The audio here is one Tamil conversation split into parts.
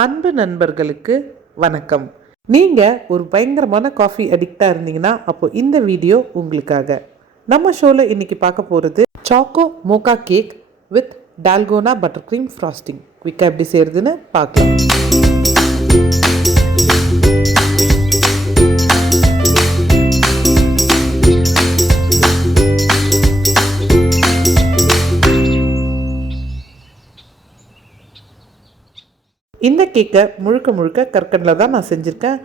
அன்பு நண்பர்களுக்கு வணக்கம். நீங்கள் ஒரு பயங்கரமான காஃபி அடிக்டாக இருந்தீங்கன்னா அப்போ இந்த வீடியோ உங்களுக்காக. நம்ம ஷோவில் இன்றைக்கி பார்க்க போகிறது choco mocha cake with dalgona buttercream frosting. குயிக்காக எப்படி செய்கிறதுன்னு பார்க்கலாம். இந்த கேக்கை முழுக்க கற்கண்டில் தான் நான் செஞ்சுருக்கேன்.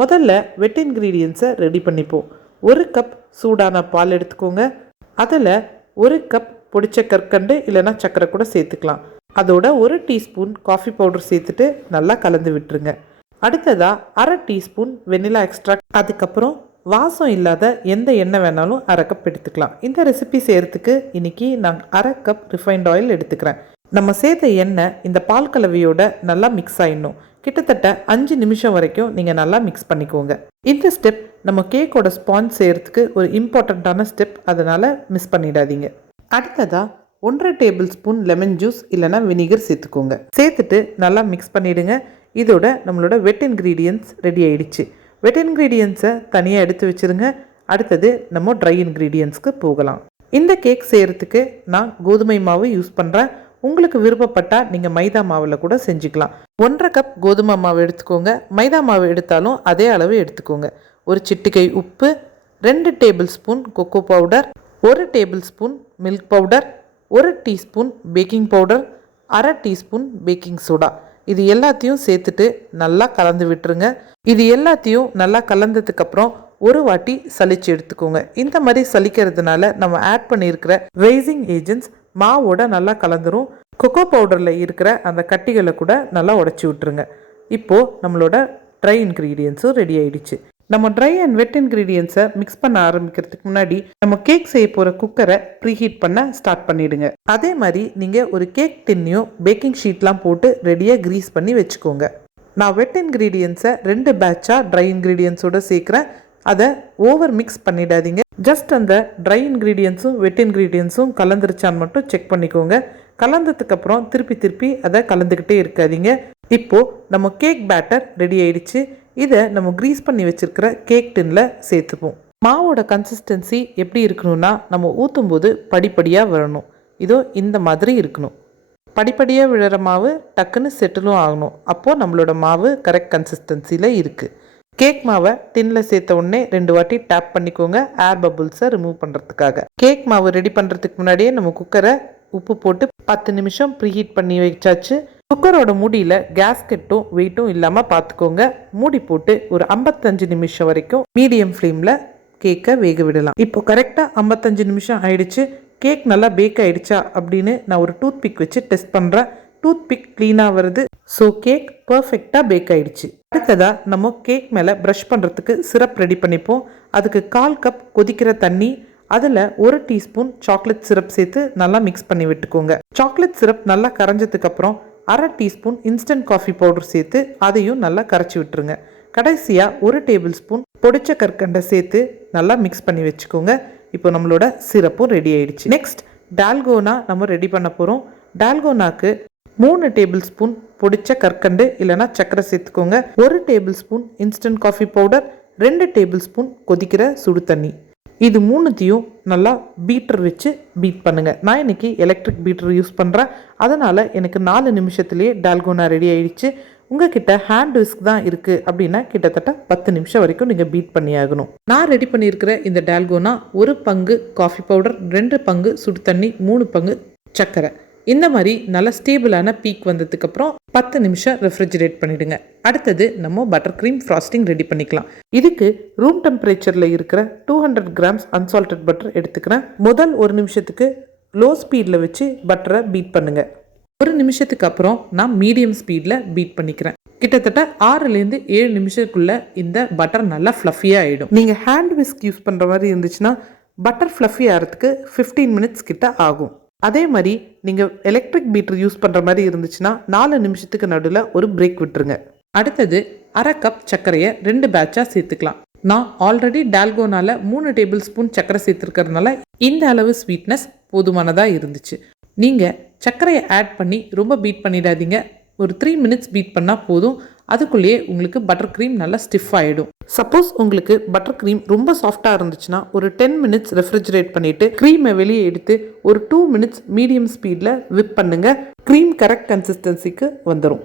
முதல்ல வெட் இன்க்ரீடியன்ஸை ரெடி பண்ணிப்போம். 1 கப் சூடான பால் எடுத்துக்கோங்க. அதில் 1 கப் பொடிச்ச கற்கண்டு இல்லைனா சர்க்கரை கூட சேர்த்துக்கலாம். அதோட 1 டீஸ்பூன் காஃபி பவுடர் சேர்த்துட்டு நல்லா கலந்து விட்டுருங்க. அடுத்ததாக 1/2 டீஸ்பூன் வெனிலா எக்ஸ்ட்ராக்ட், அதுக்கப்புறம் வாசம் இல்லாத எந்த எண்ணெய் வேணாலும் 1/2 கப் எடுத்துக்கலாம். இந்த ரெசிபி செய்கிறதுக்கு இன்றைக்கி நான் 1/2 கப் ரிஃபைண்ட் ஆயில் எடுத்துக்கிறேன். நம்ம சேர்த்த எண்ணெய் இந்த பால் கலவையோட நல்லா மிக்ஸ் ஆகிடணும். கிட்டத்தட்ட 5 நிமிஷம் வரைக்கும் நீங்கள் நல்லா மிக்ஸ் பண்ணிக்கோங்க. இந்த ஸ்டெப் நம்ம கேக்கோட ஸ்பாஞ்ச் செய்கிறதுக்கு ஒரு இம்பார்ட்டண்ட்டான ஸ்டெப், அதனால் மிஸ் பண்ணிடாதீங்க. அடுத்ததாக 1/2 டேபிள் ஸ்பூன் லெமன் ஜூஸ் இல்லைனா வினிகர் சேர்த்துக்கோங்க. சேர்த்துட்டு நல்லா மிக்ஸ் பண்ணிவிடுங்க. இதோட நம்மளோட வெட் இன்க்ரீடியன்ஸ் ரெடி ஆகிடுச்சு. வெட் இன்க்ரீடியன்ஸை தனியாக எடுத்து வச்சுருங்க. அடுத்தது நம்ம ட்ரை இன்க்ரீடியன்ஸ்க்கு போகலாம். இந்த கேக் செய்கிறதுக்கு நான் கோதுமை மாவு யூஸ் பண்ணுறேன். உங்களுக்கு விருப்பப்பட்டால் நீங்கள் மைதா மாவில் கூட செஞ்சுக்கலாம். 1/2 கப் கோதுமை மாவு எடுத்துக்கோங்க. மைதா மாவு எடுத்தாலும் அதே அளவு எடுத்துக்கோங்க. ஒரு சிட்டிகை உப்பு, 2 table spoon cocoa powder, 1 table spoon milk powder, 1 teaspoon baking powder, 1/2 teaspoon baking soda. இது எல்லாத்தையும் சேர்த்துட்டு நல்லா கலந்து விட்டுருங்க. இது எல்லாத்தையும் நல்லா கலந்ததுக்கப்புறம் ஒரு வாட்டி சலிச்சு எடுத்துக்கோங்க. இந்த மாதிரி சலிக்கிறதுனால நம்ம ஆட் பண்ணியிருக்கிற ரைசிங் ஏஜென்ட்ஸ் மாவோட நல்லா கலந்துரும். கொக்கோ பவுடரில் இருக்கிற அந்த கட்டிகளை கூட நல்லா உடச்சி விட்டுருங்க. இப்போது நம்மளோட ட்ரை இன்க்ரீடியன்ஸும் ரெடி ஆகிடுச்சு. நம்ம ட்ரை அண்ட் வெட் இன்க்ரீடியன்ஸை மிக்ஸ் பண்ண ஆரம்பிக்கிறதுக்கு முன்னாடி நம்ம கேக் செய்ய போகிற குக்கரை ப்ரீஹீட் பண்ண ஸ்டார்ட் பண்ணிவிடுங்க. அதே மாதிரி நீங்கள் ஒரு கேக் டின்னையும் பேக்கிங் ஷீட்லாம் போட்டு ரெடியாக க்ரீஸ் பண்ணி வச்சுக்கோங்க. நான் வெட் இன்க்ரீடியன்ஸை 2 பேட்சாக ட்ரை இன்க்ரீடியன்ஸோடு சேர்க்குறேன். அதை ஓவர் மிக்ஸ் பண்ணிடாதீங்க. ஜஸ்ட் அந்த ட்ரை இன்க்ரீடியன்ஸும் வெட் இன்க்ரீடியன்ஸும் கலந்துருச்சான்னு மட்டும் செக் பண்ணிக்கோங்க. கலந்ததுக்கப்புறம் திருப்பி அதை கலந்துக்கிட்டே இருக்காதீங்க. இப்போது நம்ம கேக் பேட்டர் ரெடி ஆயிடுச்சு. இதை நம்ம க்ரீஸ் பண்ணி வச்சுருக்கிற கேக் டின்னில் சேர்த்துப்போம். மாவோட கன்சிஸ்டன்சி எப்படி இருக்கணும்னா நம்ம ஊற்றும் போது படிப்படியாக வரணும். இதோ இந்த மாதிரி இருக்கணும். படிப்படியாக விழுற மாவு டக்குன்னு செட்டிலும் ஆகணும். அப்போது நம்மளோட மாவு கரெக்ட் கன்சிஸ்டன்சியில் இருக்குது. கேக் மாவை டின்னில் சேர்த்த உடனே 2 வாட்டி டேப் பண்ணிக்கோங்க, ஏர் பபுள்ஸை ரிமூவ் பண்ணுறதுக்காக. கேக் மாவு ரெடி பண்ணுறதுக்கு முன்னாடியே நம்ம குக்கரை உப்பு போட்டு 10 நிமிஷம் ப்ரீஹீட் பண்ணி வச்சாச்சு. குக்கரோட மூடியில் கேஸ்கெட்டும் வெயிட்டும் இல்லாமல் பார்த்துக்கோங்க. மூடி போட்டு ஒரு 55 நிமிஷம் வரைக்கும் மீடியம் ஃப்ளேமில் கேக்கை வேக விடலாம். இப்போ கரெக்டாக 55 நிமிஷம் ஆயிடுச்சு. கேக் நல்லா பேக் ஆகிடுச்சா அப்படின்னு நான் ஒரு டூத்பிக் வச்சு டெஸ்ட் பண்ணுறேன். டூத்பிக் க்ளீனாக வருது. ஸோ கேக் பர்ஃபெக்டாக பேக் ஆகிடுச்சு. அடுத்ததாக நம்ம கேக் மேலே ப்ரஷ் பண்ணுறதுக்கு சிரப் ரெடி பண்ணிப்போம். அதுக்கு 1/4 கப் கொதிக்கிற தண்ணி, அதில் 1 டீஸ்பூன் சாக்லேட் சிரப் சேர்த்து நல்லா மிக்ஸ் பண்ணி விட்டுக்கோங்க. சாக்லேட் சிரப் நல்லா கரைஞ்சதுக்கப்புறம் 1/2 டீஸ்பூன் இன்ஸ்டன்ட் காஃபி பவுடர் சேர்த்து அதையும் நல்லா கரைச்சி விட்டுருங்க. கடைசியாக 1 டேபிள் ஸ்பூன் பொடிச்ச கற்கண்டை சேர்த்து நல்லா மிக்ஸ் பண்ணி வச்சுக்கோங்க. இப்போ நம்மளோட சிரப்பும் ரெடி ஆயிடுச்சு. நெக்ஸ்ட் டால்கோனா நம்ம ரெடி பண்ண போகிறோம். டால்கோனாக்கு 3 டேபிள் ஸ்பூன் பொடிச்ச கற்கண்டு இல்லைனா சர்க்கரை சேர்த்துக்கோங்க. 1 table spoon instant coffee powder, 2 table spoon கொதிக்கிற சுடு தண்ணி. இது 3த்தையும் நல்லா பீட்டர் வச்சு பீட் பண்ணுங்கள். நான் இன்றைக்கி எலக்ட்ரிக் பீட்டர் யூஸ் பண்ணுறேன். அதனால் எனக்கு 4 நிமிஷத்துலேயே டால்கோனா ரெடி ஆகிடுச்சு. உங்ககிட்ட ஹேண்ட் விஸ்க் தான் இருக்குது அப்படின்னா கிட்டத்தட்ட 10 நிமிஷம் வரைக்கும் நீங்கள் பீட் பண்ணி ஆகணும். நான் ரெடி பண்ணியிருக்கிற இந்த டால்கோனா 1 பங்கு காஃபி பவுடர், 2 பங்கு சுடு தண்ணி, 3 பங்கு சர்க்கரை. இந்த மாதிரி நல்ல ஸ்டேபிளான பீக் வந்ததுக்கப்புறம் 10 நிமிஷம் ரெஃப்ரிஜரேட் பண்ணிவிடுங்க. அடுத்தது நம்ம பட்டர் க்ரீம் ஃப்ராஸ்டிங் ரெடி பண்ணிக்கலாம். இதுக்கு ரூம் டெம்பரேச்சரில் இருக்கிற 200 கிராம்ஸ் அன்சால்டட் பட்டர் எடுத்துக்கிறேன். முதல் 1 நிமிஷத்துக்கு லோ ஸ்பீடில் வச்சு பட்டரை பீட் பண்ணுங்கள். 1 நிமிஷத்துக்கு அப்புறம் நான் மீடியம் ஸ்பீடில் பீட் பண்ணிக்கிறேன். கிட்டத்தட்ட 6லேருந்து 7 நிமிஷத்துக்குள்ளே இந்த பட்டர் நல்லா ஃப்ளஃபியாக ஆகிடும். நீங்கள் ஹேண்ட் விஸ்க் யூஸ் பண்ணுற மாதிரி இருந்துச்சுன்னா பட்டர் ஃப்ளஃபி ஆகிறதுக்கு 15 மினிட்ஸ் கிட்ட ஆகும். அதே மாதிரி நீங்கள் எலக்ட்ரிக் பீட்டர் யூஸ் பண்ணுற மாதிரி இருந்துச்சுன்னா 4 நிமிஷத்துக்கு நடுவில் ஒரு பிரேக் விட்டுருங்க. அடுத்தது 1/2 கப் சர்க்கரையை 2 பேட்சாக சேர்த்துக்கலாம். நான் ஆல்ரெடி டால்கோனால 3 டேபிள் ஸ்பூன் சர்க்கரை சேர்த்துருக்கிறதுனால இந்த அளவு ஸ்வீட்னஸ் போதுமானதாக இருந்துச்சு. நீங்கள் சர்க்கரையை ஆட் பண்ணி ரொம்ப பீட் பண்ணிடாதீங்க. ஒரு 3 மினிட்ஸ் பீட் பண்ணால் போதும். அதுக்குள்ளேயே உங்களுக்கு பட்டர் க்ரீம் நல்லா ஸ்டிஃப் ஆகிடும். சப்போஸ் உங்களுக்கு பட்டர் க்ரீம் ரொம்ப சாஃப்டாக இருந்துச்சுன்னா ஒரு 10 மினிட்ஸ் ரெஃப்ரிஜரேட் பண்ணிவிட்டு க்ரீமை வெளியே எடுத்து ஒரு 2 மினிட்ஸ் மீடியம் ஸ்பீடில் விப் பண்ணுங்கள். க்ரீம் கரெக்ட் கன்சிஸ்டன்சிக்கு வந்துடும்.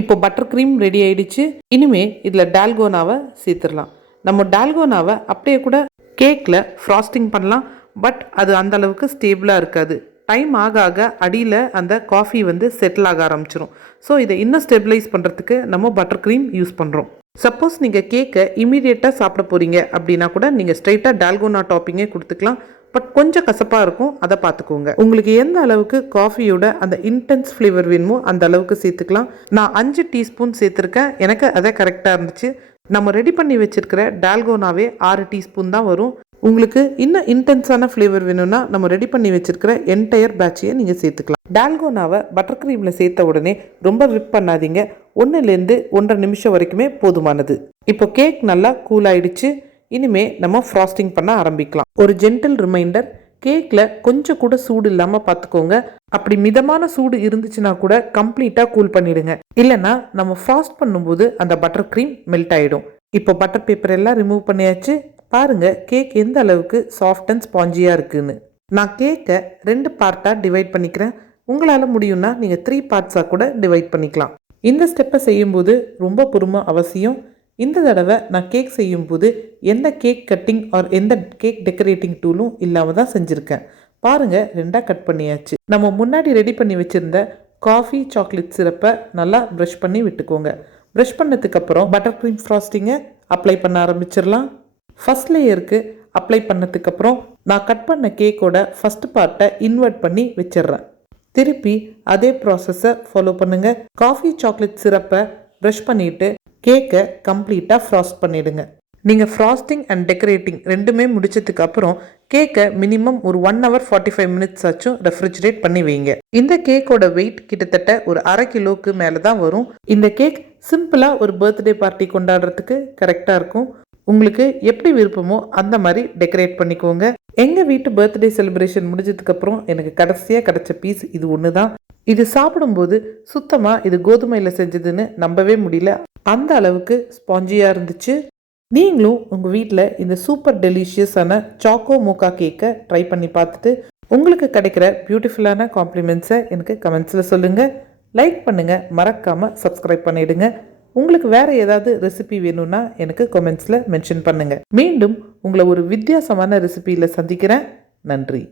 இப்போ பட்டர் க்ரீம் ரெடி ஆயிடுச்சு. இனிமே இதில் டால்கோனாவை சேர்த்துடலாம். நம்ம டால்கோனாவை அப்படியே கூட கேக்கில் ஃப்ராஸ்டிங் பண்ணலாம். பட் அது அந்த அளவுக்கு ஸ்டேபிளாக இருக்காது. டைம் ஆக ஆக அடியில் அந்த காஃபி வந்து செட்டில் ஆக ஆரம்பிச்சிடும். ஸோ இதை இன்னும் ஸ்டெபிலைஸ் பண்ணுறதுக்கு நம்ம பட்டர் க்ரீம் யூஸ் பண்ணுறோம். சப்போஸ் நீங்கள் கேக்கை இமீடியட்டாக சாப்பிட போகிறீங்க அப்படின்னா கூட நீங்கள் ஸ்ட்ரைட்டாக டால்கோனா டாப்பிங்கே கொடுத்துக்கலாம். பட் கொஞ்சம் கசப்பாக இருக்கும், அதை பார்த்துக்கோங்க. உங்களுக்கு எந்த அளவுக்கு காஃபியோட அந்த இன்டென்ஸ் ஃப்ளேவர் வேணுமோ அந்த அளவுக்கு சேர்த்துக்கலாம். நான் 5 டீஸ்பூன் சேர்த்துருக்கேன். எனக்கு அதை கரெக்டாக இருந்துச்சு. நம்ம ரெடி பண்ணி வச்சுருக்கிற டால்கோனாவே 6 டீஸ்பூன் தான் வரும். உங்களுக்கு இன்னும் இன்டென்ஸான ஃப்ளேவர் வேணும்னா நம்ம ரெடி பண்ணி வச்சுருக்கிற என்டையர் பேட்சையை நீங்கள் சேர்த்துக்கலாம். டால்கோனாவை பட்டர் க்ரீமில் சேர்த்த உடனே ரொம்ப விப் பண்ணாதீங்க. 1லேருந்து 1.5 நிமிஷம் வரைக்குமே போதுமானது. இப்போ கேக் நல்லா கூல் ஆயிடுச்சு. இனிமே நம்ம ஃப்ராஸ்டிங் பண்ண ஆரம்பிக்கலாம். ஒரு ஜென்டில் ரிமைண்டர், கேக்கில் கொஞ்சம் கூட சூடு இல்லாமல் பார்த்துக்கோங்க. அப்படி மிதமான சூடு இருந்துச்சுன்னா கூட கம்ப்ளீட்டாக கூல் பண்ணிடுங்க. இல்லைன்னா நம்ம ஃப்ராஸ்ட் பண்ணும்போது அந்த பட்டர் க்ரீம் மெல்ட் ஆகிடும். இப்போ பட்டர் பேப்பர் எல்லாம் ரிமூவ் பண்ணியாச்சு. பாருங்க கேக் எந்த அளவுக்கு சாஃப்ட் அண்ட் ஸ்பாஞ்சியாக இருக்குன்னு. நான் கேக்கை 2 பார்ட்டாக டிவைட் பண்ணிக்கிறேன். உங்களால் முடியும்னா நீங்கள் 3 பார்ட்ஸாக கூட டிவைட் பண்ணிக்கலாம். இந்த ஸ்டெப்பை செய்யும்போது ரொம்ப பொறுமை அவசியம். இந்த தடவை நான் கேக் செய்யும்போது எந்த கேக் கட்டிங் ஆர் எந்த கேக் டெக்கரேட்டிங் டூலும் இல்லாமல் தான் செஞ்சுருக்கேன். பாருங்கள் 2ஆக கட் பண்ணியாச்சு. நம்ம முன்னாடி ரெடி பண்ணி வச்சுருந்த காஃபி சாக்லேட் சிரப்பை நல்லா ப்ரஷ் பண்ணி விட்டுக்கோங்க. ப்ரஷ் பண்ணதுக்கப்புறம் பட்டர் க்ரீம் ஃப்ராஸ்டிங்கை அப்ளை பண்ண ஆரம்பிச்சிடலாம். ஃபஸ்ட் லேயருக்கு அப்ளை பண்ணதுக்கப்புறம் நான் கட் பண்ண கேக்கோட ஃபஸ்ட் பார்ட்டை இன்வெர்ட் பண்ணி வச்சிடுறேன். திருப்பி அதே ப்ராசஸை ஃபாலோ பண்ணுங்கள். காஃபி சாக்லேட் சிரப்பை ப்ரஷ் பண்ணிவிட்டு கேக்கை கம்ப்ளீட்டாக ஃப்ராஸ்ட் பண்ணிவிடுங்க. நீங்கள் ஃப்ராஸ்டிங் அண்ட் டெக்கரேட்டிங் ரெண்டுமே முடிச்சதுக்கு அப்புறம் கேக்கை மினிமம் ஒரு 1 hour 45 minutes ஆச்சும் ரெஃப்ரிஜரேட் பண்ணி வைங்க. இந்த கேக்கோட வெயிட் கிட்டத்தட்ட ஒரு 1/2 கிலோக்கு மேலே தான் வரும். இந்த கேக் சிம்பிளாக ஒரு பர்த்டே பார்ட்டி கொண்டாடுறதுக்கு கரெக்டாக இருக்கும். உங்களுக்கு எப்படி விருப்பமோ அந்த மாதிரி டெக்கரேட் பண்ணிக்கோங்க. எங்கள் வீட்டு பர்த்டே செலிப்ரேஷன் முடிஞ்சதுக்கப்புறம் எனக்கு கடைசியாக கிடைச்ச பீஸ் இது ஒன்று தான். இது சாப்பிடும்போது சுத்தமாக இது கோதுமையில் செஞ்சதுன்னு நம்பவே முடியல. அந்த அளவுக்கு ஸ்பாஞ்சியாக இருந்துச்சு. நீங்களும் உங்கள் வீட்டில் இந்த சூப்பர் டெலிஷியஸான சாக்கோ மோக்கா கேக்கை ட்ரை பண்ணி பார்த்துட்டு உங்களுக்கு கிடைக்கிற பியூட்டிஃபுல்லான காம்ப்ளிமெண்ட்ஸை எனக்கு கமெண்ட்ஸில் சொல்லுங்கள். லைக் பண்ணுங்கள், மறக்காமல் சப்ஸ்கிரைப் பண்ணிவிடுங்க. உங்களுக்கு வேறு ஏதாவது ரெசிபி வேணும்னா எனக்கு கமெண்ட்ஸில் மென்ஷன் பண்ணுங்கள். மீண்டும் உங்களை ஒரு வித்தியாசமான ரெசிபியில் சந்திக்கிறேன். நன்றி.